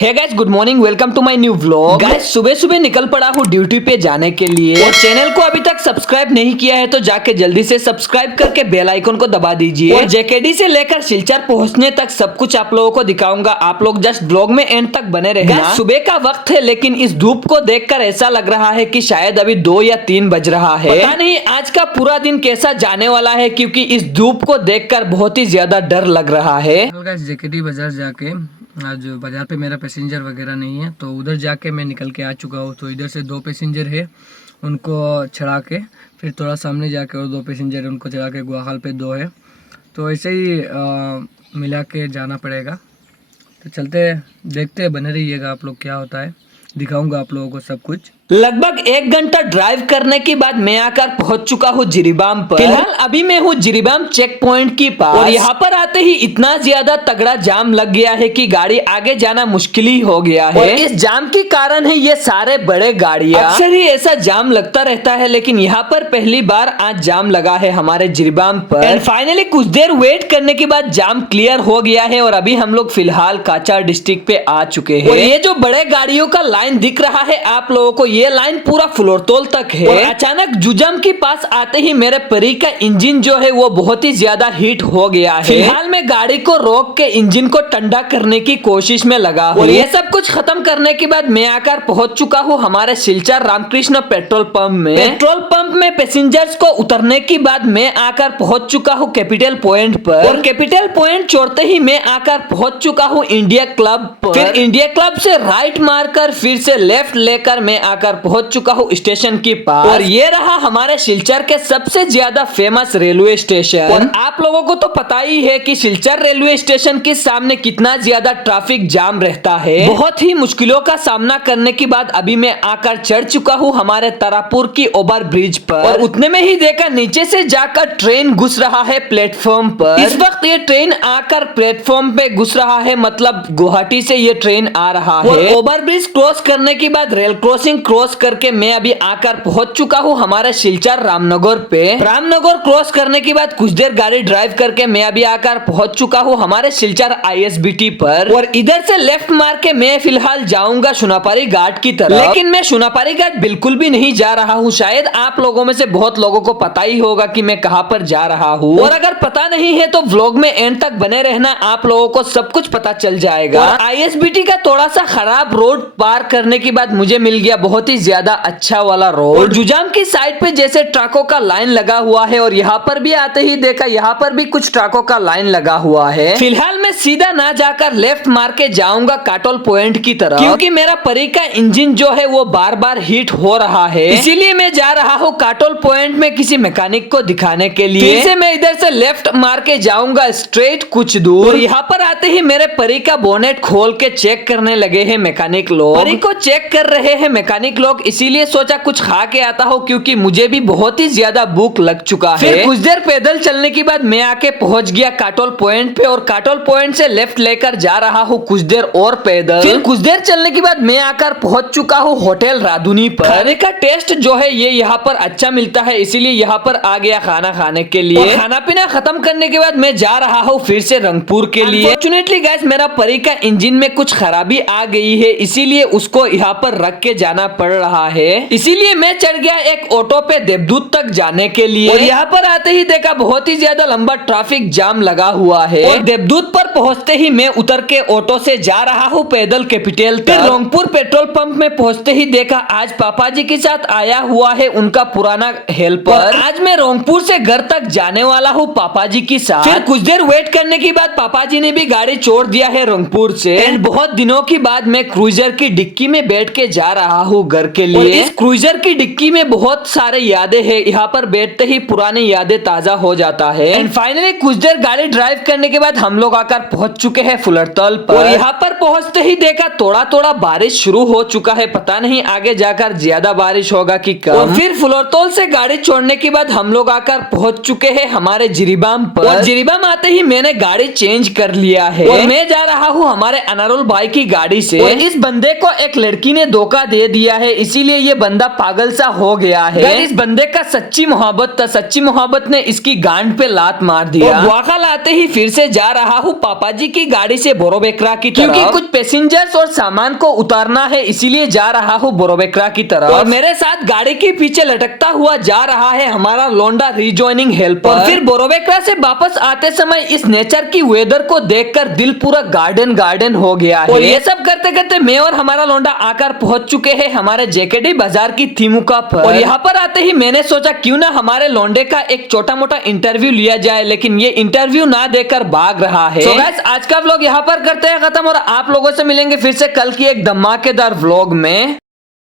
Hey guys, good morning, welcome to my new vlog. Guys, सुबह सुबह निकल पड़ा हूँ ड्यूटी पे जाने के लिए और चैनल को अभी तक सब्सक्राइब नहीं किया है तो जाके जल्दी से सब्सक्राइब करके बेल आइकन को दबा दीजिए। और जेकेडी से लेकर सिलचर पहुंचने तक सब कुछ आप लोगों को दिखाऊंगा। आप लोग जस्ट ब्लॉग में एंड तक बने रहना। सुबह का वक्त है लेकिन इस धूप को देखकर ऐसा लग रहा है कि शायद अभी 2 या 3 बज रहा है। पता नहीं आज का पूरा दिन कैसा जाने वाला है क्योंकि इस धूप को देखकर बहुत ही ज्यादा डर लग रहा है। जेकेडी बाजार जाके आज बाजार पे मेरा पैसेंजर वगैरह नहीं है तो उधर जाके मैं निकल के आ चुका हूँ। तो इधर से 2 पैसेंजर है, उनको चढ़ा के फिर थोड़ा सामने जाके और 2 पैसेंजर है उनको चढ़ा के गुआहाल पे 2 है। तो ऐसे ही मिला के जाना पड़ेगा। तो चलते देखते बने रहिएगा आप लोग, क्या होता है दिखाऊंगा आप लोगों को सब कुछ। लगभग 1 घंटा ड्राइव करने के बाद मैं आकर पहुंच चुका हूं जिरीबाम पर। फिलहाल अभी मैं हूं जिरीबाम चेक पॉइंट के पास और यहाँ पर आते ही इतना ज्यादा तगड़ा जाम लग गया है कि गाड़ी आगे जाना मुश्किल ही हो गया है। और इस जाम के कारण है ये सारे बड़े गाड़ियां। अक्सर ही ऐसा जाम लगता रहता है लेकिन यहाँ पर पहली बार आज जाम लगा है हमारे जिरीबाम पर। एंड फाइनली कुछ देर वेट करने के बाद जाम क्लियर हो गया है और अभी हम लोग फिलहाल काचार डिस्ट्रिक्ट पे आ चुके हैं। और ये जो बड़े गाड़ियों का लाइन दिख रहा है आप लोगों को, ये लाइन पूरा फ्लोरतोल तक है। और अचानक जुजम के पास आते ही मेरे परी का इंजन जो है वो बहुत ही ज्यादा हीट हो गया है। फिलहाल मैं गाड़ी को रोक के इंजन को ठंडा करने की कोशिश में लगा हूँ। और ये सब कुछ खत्म करने के बाद मैं आकर पहुंच चुका हूँ हमारे सिलचर रामकृष्ण पेट्रोल पंप में। पेट्रोल पंप में पैसेंजर्स को उतरने के बाद मैं आकर पहुंच चुका हूँ कैपिटल पॉइंट पर। और कैपिटल पॉइंट छोड़ते ही मैं आकर पहुंच चुका हूँ इंडिया क्लब पर। फिर इंडिया क्लब से राइट मारकर फिर से लेफ्ट लेकर मैं आकर पहुंच चुका हूँ स्टेशन के पास। और ये रहा हमारे सिलचर के सबसे ज्यादा फेमस रेलवे स्टेशन। और आप लोगों को तो पता ही है कि सिलचर रेलवे स्टेशन के सामने कितना ज्यादा ट्रैफिक जाम रहता है। बहुत ही मुश्किलों का सामना करने के बाद अभी मैं आकर चढ़ चुका हूँ हमारे तारापुर की ओवर ब्रिज पर। और उतने में ही देखा नीचे से जाकर ट्रेन घुस रहा है प्लेटफॉर्म पर। इस वक्त ये ट्रेन आकर प्लेटफॉर्म पे घुस रहा है, मतलब गुवाहाटी से ये ट्रेन आ रहा है। और ओवर ब्रिज क्रॉस करने के बाद रेल क्रॉसिंग क्रॉस करके मैं अभी आकर पहुंच चुका हूँ हमारे सिलचर रामनगर पे। रामनगर क्रॉस करने के बाद कुछ देर गाड़ी ड्राइव करके मैं अभी आकर पहुंच चुका हूँ हमारे सिलचर ISBT पर। और इधर से लेफ्ट मार के मैं फिलहाल जाऊंगा सोनापारी घाट की तरफ। लेकिन मैं सोनापारी घाट बिल्कुल भी नहीं जा रहा हूँ। शायद आप लोगों में से बहुत लोगों को पता ही होगा कि मैं कहाँ पर जा रहा हूँ। और अगर पता नहीं है तो व्लॉग में एंड तक बने रहना, आप लोगों को सब कुछ पता चल जाएगा। और ISBT का थोड़ा सा खराब रोड पार करने के बाद मुझे मिल गया बहुत ही ज्यादा अच्छा वाला रोड। और जुजाम की साइड पे जैसे ट्रकों का लाइन लगा हुआ है और यहाँ पर भी आते ही देखा यहाँ पर भी कुछ ट्रकों का लाइन लगा हुआ है। फिलहाल मैं सीधा ना जाकर लेफ्ट मार के जाऊंगा काटोल पॉइंट की तरफ क्योंकि मेरा परी का इंजन जो है वो बार बार हीट हो रहा है। इसीलिए मैं जा रहा हूँ काटोल पॉइंट में किसी मैकेनिक को दिखाने के लिए। फिर से मैं इधर से लेफ्ट मार के जाऊंगा स्ट्रेट कुछ दूर। और यहाँ पर आते ही मेरे परी का बोनेट खोल के चेक करने लगे हैं मैकेनिक लोग। परी को चेक कर रहे हैं मैकेनिक लोग, इसीलिए सोचा कुछ खा के आता हूँ क्योंकि मुझे भी बहुत ही ज्यादा भूख लग चुका है। फिर कुछ देर पैदल चलने के बाद मैं आके पहुंच गया काटोल पॉइंट पे। और काटोल पॉइंट से लेफ्ट लेकर जा रहा हूँ कुछ देर और पैदल। फिर कुछ देर चलने के बाद मैं आकर पहुंच चुका हूँ होटल राधुनी पर। खाने का टेस्ट जो है ये यहाँ पर अच्छा मिलता है, इसीलिए यहाँ पर आ गया खाना खाने के लिए। खाना पीना खत्म करने के बाद मैं जा रहा हूँ फिर से रंगपुर के लिए। अनफॉर्चुनेटली गाइस, मेरा परी का इंजन में कुछ खराबी आ गई है, इसीलिए उसको यहाँ पर रख के जाना पड़ रहा है। इसीलिए मैं चढ़ गया एक ऑटो पे देवदूत तक जाने के लिए। और यहाँ पर आते ही देखा बहुत ही ज्यादा लंबा ट्रैफिक जाम लगा हुआ है। और देवदूत पर पहुंचते ही मैं उतर के ऑटो से जा रहा हूँ पैदल कैपिटल तक। फिर रोंगपुर पेट्रोल पंप में पहुंचते ही देखा आज पापा जी के साथ आया हुआ है उनका पुराना हेल्पर। आज मैं रोंगपुर से घर तक जाने वाला हूँ पापा जी के साथ। फिर कुछ देर वेट करने के बाद पापा जी ने भी गाड़ी छोड़ दिया है रोंगपुर से। एंड बहुत दिनों के बाद मैं क्रूजर की डिक्की में बैठ के जा रहा हूँ घर के लिए। इस क्रूजर की डिक्की में बहुत सारे यादें हैं, यहाँ पर बैठते ही पुरानी यादें ताजा हो जाता है। एंड फाइनली कुछ देर गाड़ी ड्राइव करने के बाद हम लोग आकर पहुंच चुके हैं फुलरतल पर। और यहाँ पर पहुंचते ही देखा थोड़ा थोड़ा बारिश शुरू हो चुका है, पता नहीं आगे जाकर ज्यादा बारिश होगा कि कम। और फिर फुलरतल से गाड़ी छोड़ने के बाद हम लोग आकर पहुंच चुके हैं हमारे जिरीबाम पर। और जिरीबाम आते ही मैंने गाड़ी चेंज कर लिया है और मैं जा रहा हूँ हमारे अनारुल भाई की गाड़ी से। और इस बंदे को एक लड़की ने धोखा दे दिया है, इसीलिए ये बंदा पागल सा हो गया है। Guys, इस बंदे का सच्ची मोहब्बत था, सच्ची मोहब्बत ने इसकी गांड पे लात मार दिया। और बुआखा लाते ही फिर से जा रहा हूँ पापा जी की गाड़ी से बोरोबेकरा की तरफ, क्योंकि कुछ पैसेंजर्स और सामान को उतारना है, इसीलिए जा रहा हूँ बोरोबेकरा की तरफ। और मेरे साथ गाड़ी के पीछे लटकता हुआ जा रहा है हमारा लोंडा रिजॉइनिंग हेल्पर। और फिर बोरोबेकरा से वापस आते समय इस नेचर की वेदर को देखकर दिल पूरा गार्डन गार्डन हो गया है। और ये सब करते करते मैं और हमारा लोंडा आकर पहुंच चुके हैं हमारे जेकेडी बाजार की थिमुका पर। और यहाँ पर आते ही मैंने सोचा क्यों ना हमारे लोंडे का एक छोटा मोटा इंटरव्यू लिया जाए, लेकिन ये इंटरव्यू ना देकर भाग रहा है। So guys, आज का व्लॉग यहाँ पर करते हैं खत्म और आप लोगों से मिलेंगे फिर से कल की एक धमाकेदार व्लॉग में।